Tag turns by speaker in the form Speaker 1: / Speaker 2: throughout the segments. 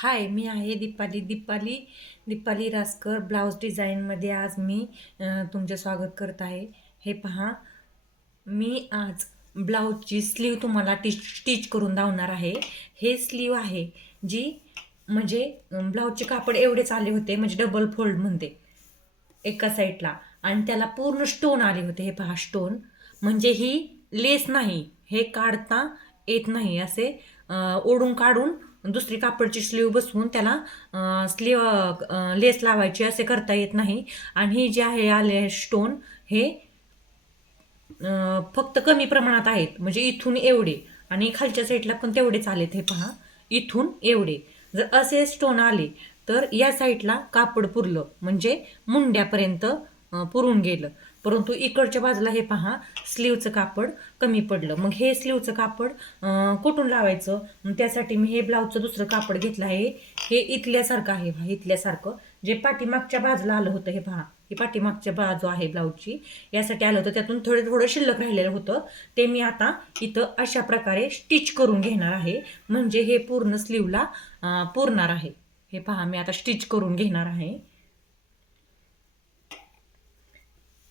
Speaker 1: हाय मी आहे दीपाली. दीपाली दीपाली रासकर ब्लाऊज डिझाईनमध्ये आज मी तुमचं तुमचे स्वागत करत आहे. हे पहा मी आज ब्लाऊजची स्लीव तुम्हाला टिच स्टिच करून दावणार आहे. हे स्लीव आहे जी म्हणजे ब्लाऊजचे कापड एवढेच आले होते म्हणजे डबल फोल्ड म्हणते एका साईडला. आणि त्याला पूर्ण स्टोन आले होते हे पहा स्टोन. म्हणजे ही लेस नाही हे काढता येत नाही असे ओढून काढून दुसरी कापडची स्लीव बसवून त्याला स्लीव लेस लावायची असे करता येत नाही. आणि हे जे आहे आले स्टोन हे फक्त कमी प्रमाणात आहेत. म्हणजे इथून एवढे. आणि खालच्या साईडला पण तेवढेच आलेत हे पहा. इथून एवढे. जर असे स्टोन आले तर या साईडला कापड पुरलं. म्हणजे मुंड्यापर्यंत पुरून गेलं. परंतु इकडच्या बाजूला हे पहा स्लीवचं कापड कमी पडलं. मग हे स्लीवचं कापड कुठून लावायचं? मग त्यासाठी मी हे ब्लाऊजचं दुसरं कापड घेतलं आहे. हे इथल्यासारखं आहे पहा इथल्यासारखं. जे पाठीमागच्या बाजूला आलं होतं हे पहा. ही पाठीमागच्या बाजू आहे ब्लाऊजची. यासाठी आलं होतं त्यातून थोडं थोडं शिल्लक राहिलेलं होतं. ते मी आता इथं अशा प्रकारे स्टिच करून घेणार आहे. म्हणजे हे पूर्ण स्लीवला पुरणार आहे. हे पहा मी आता स्टिच करून घेणार आहे.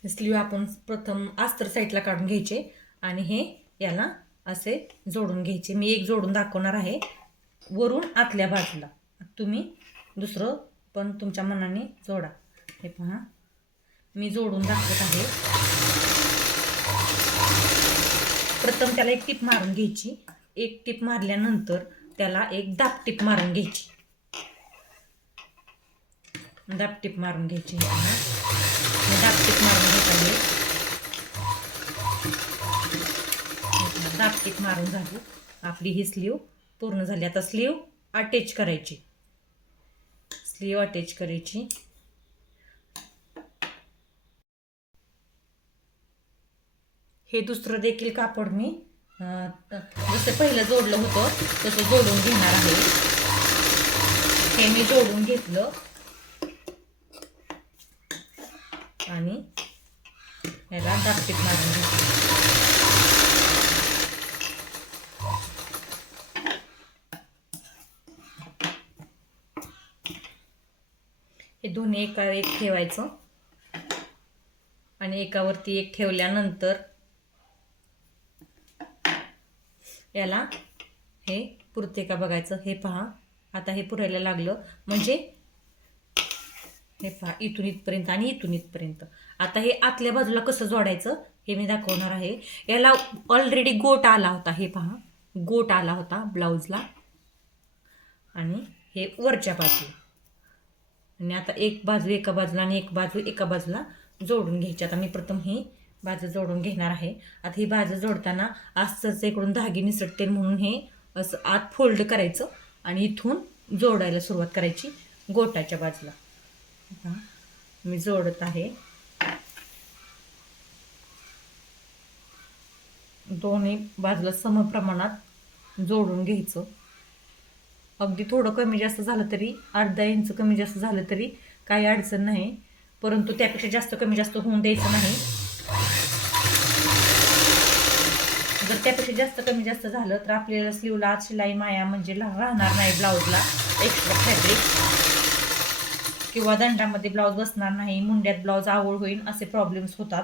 Speaker 1: स्लीव आपण प्रथम अस्तर साईडला काढून घ्यायचे आणि हे याला असे जोडून घ्यायचे. मी एक जोडून दाखवणार आहे. वरून आतल्या बाजूला. तुम्ही दुसरं पण तुमच्या मनाने जोडा. हे पहा. मी जोडून दाखवत आहे. प्रथम त्याला एक टीप मारून घ्यायची. एक टीप मारल्यानंतर त्याला एक दाब टीप मारून घ्यायची. दापटीप मारून घ्यायची दापटीप मारून घेत आहे दापटीप मारून झाली. आपली ही स्लीव पूर्ण झाली. आता स्लीव अटॅच करायची. स्लीव अटॅच करायची. हे दुसरं देखील कापड मी जसं पहिलं जोडलं होतं तसं जोडून घेणार आहे. हे मी जोडून घेतलं. आणि याला दापटीत मारून हे दोन्ही एका एक ठेवायचं. आणि एकावरती एक ठेवल्यानंतर याला हे पुरते का बघायचं? हे पहा. आता हे पुरायला लागलं. म्हणजे हे पहा इथून इथपर्यंत आणि इथून इथपर्यंत. आता हे आतल्या बाजूला कसं जोडायचं हे मी दाखवणार आहे. याला ऑलरेडी गोट आला होता हे पहा. गोट आला होता ब्लाऊजला. आणि हे वरच्या बाजूला. आणि आता एक बाजू एका बाजूला आणि एक बाजू एका बाजूला जोडून घ्यायची. आता मी प्रथम ही बाजू जोडून घेणार आहे. आता ही बाजू जोडताना आस्तरचं इकडून धागे निसटते म्हणून हे असं आत फोल्ड करायचं आणि इथून जोडायला सुरुवात करायची गोटाच्या बाजूला. आता मी जोडत आहे. दोन्ही बाजूला समप्रमाणात जोडून घ्यायचं. अगदी थोडं कमी जास्त झालं तरी अर्धा इंच कमी जास्त झालं तरी काही अडचण नाही. परंतु त्यापेक्षा जास्त कमी जास्त होऊन द्यायचं नाही. जर त्यापेक्षा जास्त कमी जास्त झालं तर आपल्याला स्लीवला आत शिलाई माया म्हणजे राहणार नाही ब्लाऊजला एक्स्ट्रा फॅब्रिक किंवा दंडामध्ये ब्लाऊज बसणार नाही मुंड्यात ब्लाऊज आवड होईल असे प्रॉब्लेम्स होतात.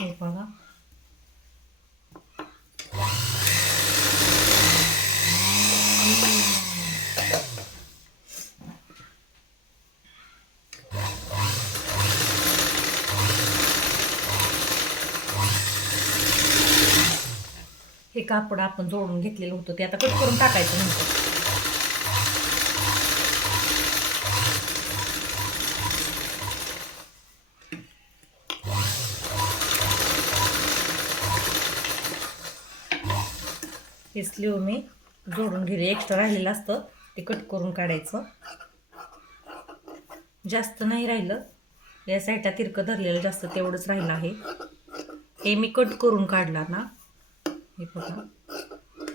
Speaker 1: हे बघा. कापड आपण जोडून घेतलेलं होतं ते आता कट करून टाकायचं नंतर. हे स्लीव मी जोडून घेले एक्स्ट्रा राहिलेलं असतं ते कट करून काढायचं. जास्त नाही राहिलं या साईडला तिरकं धरलेलं जास्त तेवढंच राहिलं आहे. हे मी कट करून काढला ना हे बघा.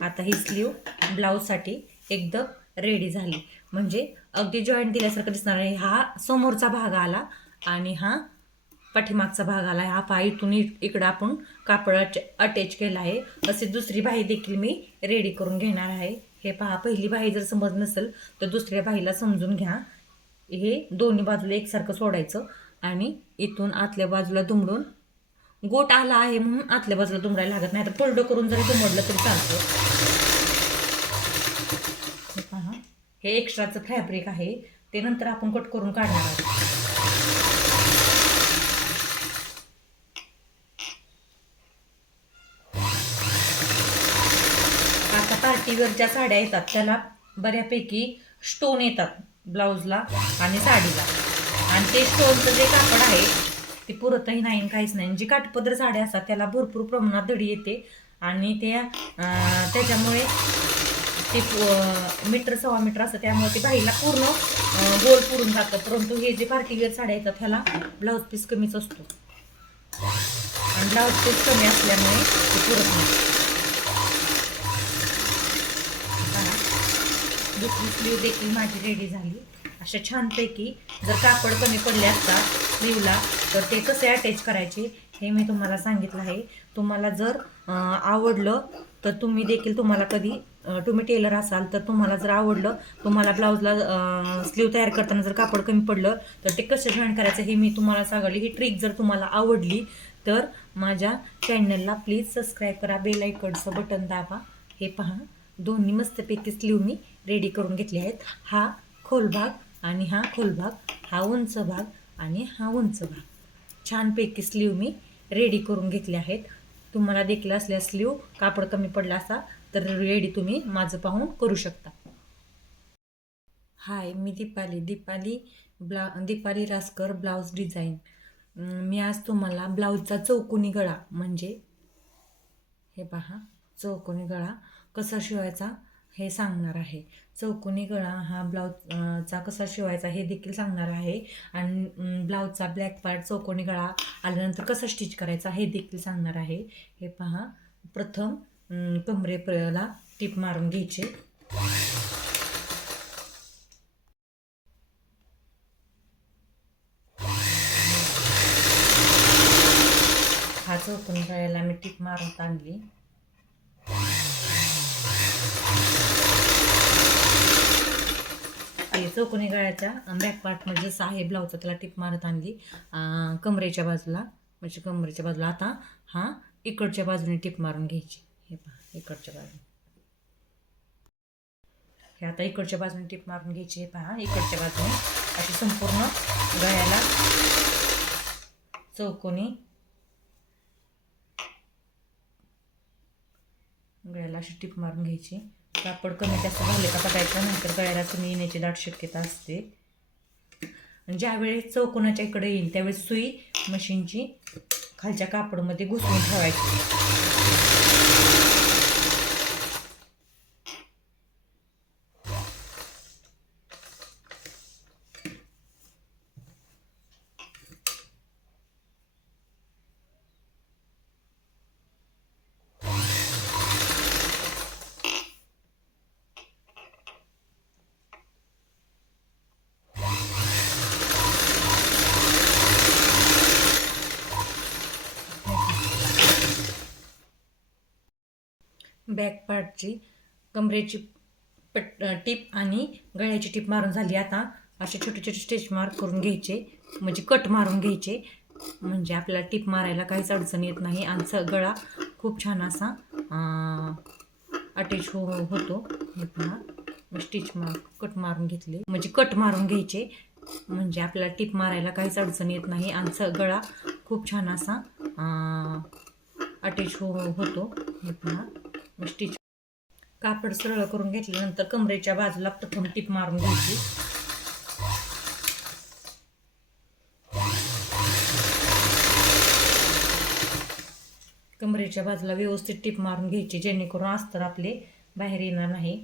Speaker 1: आता ही स्लीव ब्लाऊजसाठी एकदम रेडी झाली. म्हणजे अगदी जॉईंट दिल्यासारखं दिसणार आहे. हा समोरचा भाग आला आणि हा पाठीमागचा भाग आला. हा पहा इथून इ- इकडं आपण कापड अटॅच केला आहे. असे दुसरी बाही देखील मी रेडी करून घेणार आहे. हे पहा पहिली बाही जर समज नसेल तर दुसऱ्या बाहीला समजून घ्या. हे दोन्ही बाजूला एकसारखं सोडायचं आणि इथून आतल्या बाजूला दुमडून गोट आला आहे म्हणून आतल्या बाजूला दुमडायला लागत नाही. तर पलडं करून जरी दुमडलं तरी चालतं. हे पहा हे एक्स्ट्राचं फॅब्रिक आहे. ते नंतर आपण कट करून काढणार आहोत. आता पार्टीवर ज्या साड्या येतात त्याला बऱ्यापैकी स्टोन येतात ब्लाऊजला आणि साडीला. आणि ते स्टोनचं जे कापड आहे ते पुरतही नाही आणि काहीच नाही. जी काटपदर झाडे असतात त्याला भरपूर प्रमाणात दडी येते. आणि त्या त्याच्यामुळे ते मीटर सव्वा मीटर असतं. त्यामुळे ते बाईला पूर्ण गोल पुरून जातं. परंतु हे जे पार्टीवेअर साड्या येतात ह्याला ब्लाऊज पीस कमीच असतो. आणि ब्लाऊज पीस कमी असल्यामुळे ते पुरत नाही. दुसरी स्लीव देखील माझी रेडी झाली. अशा छानपैकी जर कापड कमी पडले असतात स्लीवला तर ते कसे अटॅच करायचे हे मी तुम्हाला सांगितलं आहे. तुम्हाला जर आवडलं तर तुम्ही देखील तुम्हाला कधी तुम्ही टेलर असाल तर तुम्हाला जर आवडलं तुम्हाला ब्लाऊजला स्लीव तयार करताना जर कापड कमी पडलं तर ते कसं जॉईन करायचं हे मी तुम्हाला सांगितलं ही ट्रिक जर तुम्हाला आवडली तर माझ्या चॅनलला प्लीज सबस्क्राईब करा बेल आयकॉनचं बटन दाबा. हे पहा दोन्ही मस्तपैकी स्लीव मी रेडी करून घेतले आहेत. हा खोल भाग आणि हा खोल भाग हा उंच भाग आणि हा उंच भाग. छानपैकी स्लीव मी रेडी करून घेतले आहेत. तुम्हाला देखील असल्या स्लीव कापड कमी पडला असा तर रेडी तुम्ही माझं पाहून करू शकता. हाय मी दीपाली. दीपाली ब्ला दीपाली रासकर ब्लाऊज डिझाईन मी आज तुम्हाला ब्लाऊजचा चौकोनी गळा म्हणजे हे पहा चौकोनी गळा कसा शिवायचा? हे सांगणार आहे. चौकोनी गळा हा ब्लाऊजचा कसा शिवायचा हे देखील सांगणार आहे. आणि ब्लाऊजचा ब्लॅक पार्ट चौकोनी गळा आल्यानंतर कसा स्टिच करायचा हे देखील सांगणार आहे. हे पहा. प्रथम अं, कमरेला टीप मारून घ्यायचे. हा चौकोनी गळ्याला मी टीप मारून आणली ते चौकोनी गळ्याच्या बॅक पार्ट म्हणजे जसं आहे ब्लाऊजचा त्याला टिप मारत आणली. कमरेच्या बाजूला म्हणजे कमरेच्या बाजूला आता हा इकडच्या बाजूने टिप मारून घ्यायची. हे पहा इकडच्या बाजूने. हे आता इकडच्या बाजूने टिप मारून घ्यायची हे पहा इकडच्या बाजूने. अशी संपूर्ण गळ्याला चौकोनी गळ्याला अशी टिप मारून घ्यायची. कापड कमी जास्त झाले का बघायचं नंतर गळ्याला कमी येण्याची दाट शक्यता असते. आणि ज्यावेळेस चौकोनाच्या इकडे येईल त्यावेळेस सुई मशीनची खालच्या कापडमध्ये घुसवून ठेवायची. बॅक पार्टची कमरेची पट टीप आणि गळ्याची टीप मारून झाली आता. असे छोटे छोटे स्टेच मार्क करून घ्यायचे. म्हणजे कट मारून घ्यायचे. म्हणजे आपल्याला टीप मारायला काहीच अडचण येत नाही. आणि स गळा खूप छान असा अटॅच हो होतो. स्टिच मार कट मारून घेतले. म्हणजे कट मारून घ्यायचे. म्हणजे आपल्याला टीप मारायला काहीच अडचण येत नाही. आणि स गळा खूप छान असा अटॅच हो होतो. हे स्टिच कापड सरळ करून घेतल्यानंतर कमरेच्या बाजूला प्रथम टीप मारून घ्यायची. कमरेच्या बाजूला व्यवस्थित टीप मारून घ्यायची जेणेकरून अस्तर आपले बाहेर येणार नाही.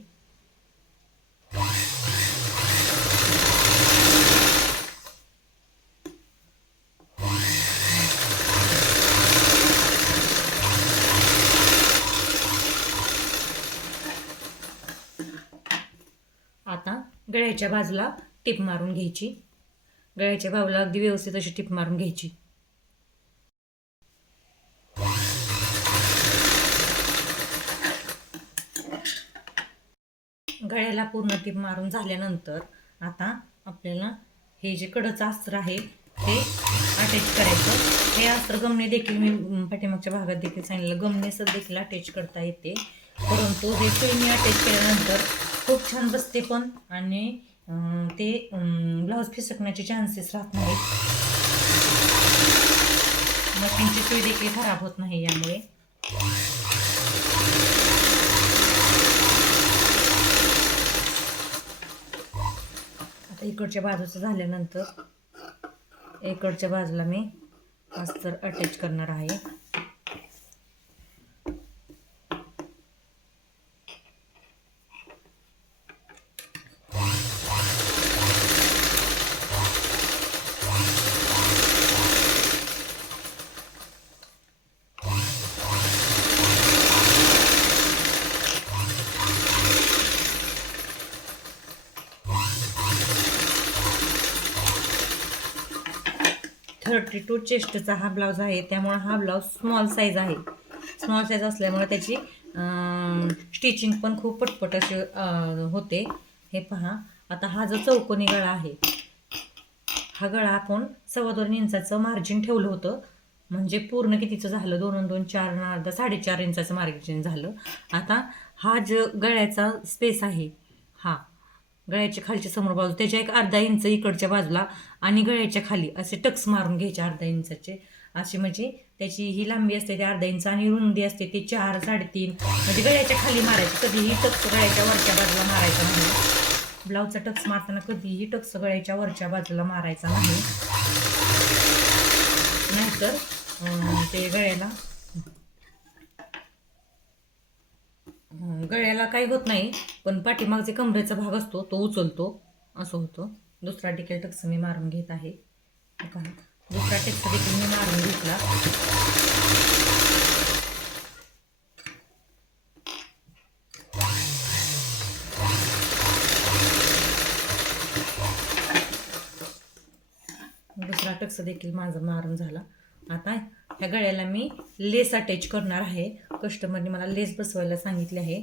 Speaker 1: गळ्याच्या बाजूला टिप मारून घ्यायची. गळ्याच्या बाजूला अगदी व्यवस्थित अशी टिप मारून घ्यायची. गळ्याला पूर्ण टिप मारून झाल्यानंतर आता आपल्याला हे जे कडचं अस्त्र आहे ते अटॅच करायचं. हे अस्त्र गमने देखील मी पाठीमागच्या भागात देखील सांगितलं. गमनेसच देखील अटॅच करता येते. परंतु हे फिल्मी अटॅच केल्यानंतर खूप छान बसते पण. आणि ते ब्लाऊज फिसकण्याचे चान्सेस राहत नाहीत. मशीनची सुई देखील खराब होत नाही यामुळे. आता इकडच्या बाजूचं झाल्यानंतर इकडच्या बाजूला मी अस्तर अटॅच करणार आहे. थर्टी टू चेस्टचा हा ब्लाऊज आहे त्यामुळे हा ब्लाऊज स्मॉल साईज आहे. स्मॉल साईज असल्यामुळे त्याची स्टिचिंग पण खूप पटपट अशी होते. हे पहा आता हा जो चौकोनी गळा आहे हा गळा आपण सव्वा दोन इंचाचं मार्जिन ठेवलं होतं. म्हणजे पूर्ण कितीचं झालं? दोन दोन चार अर्धा साडेचार इंचाचं मार्जिन झालं. आता हा जो गळ्याचा स्पेस आहे हा गळ्याच्या खालची समोर बाजू त्याच्या एक अर्धा इंच इकडच्या बाजूला आणि गळ्याच्या खाली असे टक्स मारून घ्यायचे अर्धा इंचाचे. असे म्हणजे त्याची ही लांबी असते ते अर्धा इंच आणि रुंदी असते ते चार साडेतीन. म्हणजे गळ्याच्या खाली मारायची कधीही टक्स गळ्याच्या वरच्या बाजूला मारायचा नाही. ब्लाऊजचा टक्स मारताना कधीही टक्स गळ्याच्या वरच्या बाजूला मारायचा नाही. नाहीतर ते गळ्याला गळ्याला काही होत नाही पण पाठीमागचे कमरेचा भाग असतो तो उचलतो. असं होतं. दुसरा टिकेल टक्स मी मारून घेत आहे. दुसरा टेक्स देखील मी मारून घेतला. दुसरा टक्स देखील माझा मारून झाला. आता ह्या गळ्याला मी लेस अटॅच करणार आहे. कस्टमरने मला लेस बसवायला सांगितले आहे.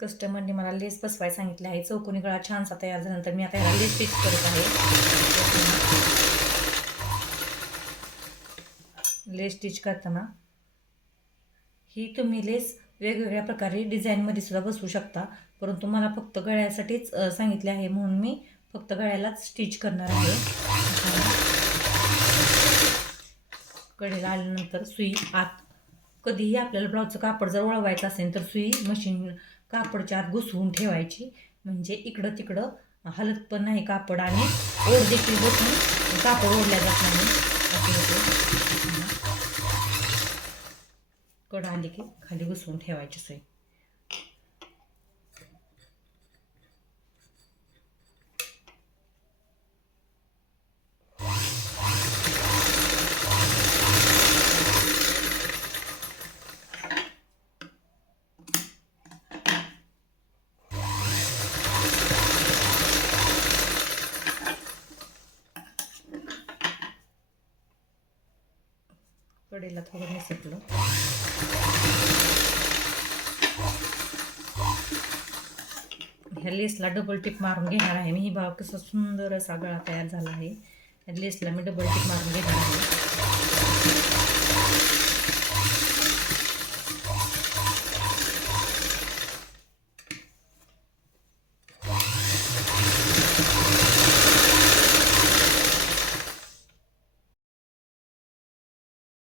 Speaker 1: कस्टमरने मला लेस बसवायला सांगितले आहे. चौकोनी गळा छानसा तयार झाल्यानंतर मी आता ह्याला लेस फिक्स करत आहे. लेस स्टिच करताना ही तुम्ही लेस वेगवेगळ्या प्रकारे डिझाईनमध्ये सुद्धा बसवू शकता. परंतु मला फक्त गळ्यासाठीच सांगितले आहे म्हणून मी फक्त गळ्यालाच स्टिच करणार आहे. कडेला आल्यानंतर सुई आत कधीही आपल्याला ब्लाऊजचं कापड जर वळवायचं असेल तर सुई मशीन कापडच्या आत घुसवून ठेवायची. म्हणजे इकडं तिकडं हलत पण नाही कापड आणि ओढ देखील बसून कापड ओढल्या जात नाही असे होते कड आली की खाली घुसवून ठेवायची सोय कडेला थोडं निसटलं. ह्या लेसला डबल टिप मारून घेणार आहे मी. ही बघा कसा सुंदर असा गळा तयार झाला आहे. त्या लेसला मी डबल टिप मारून घेणार आहे.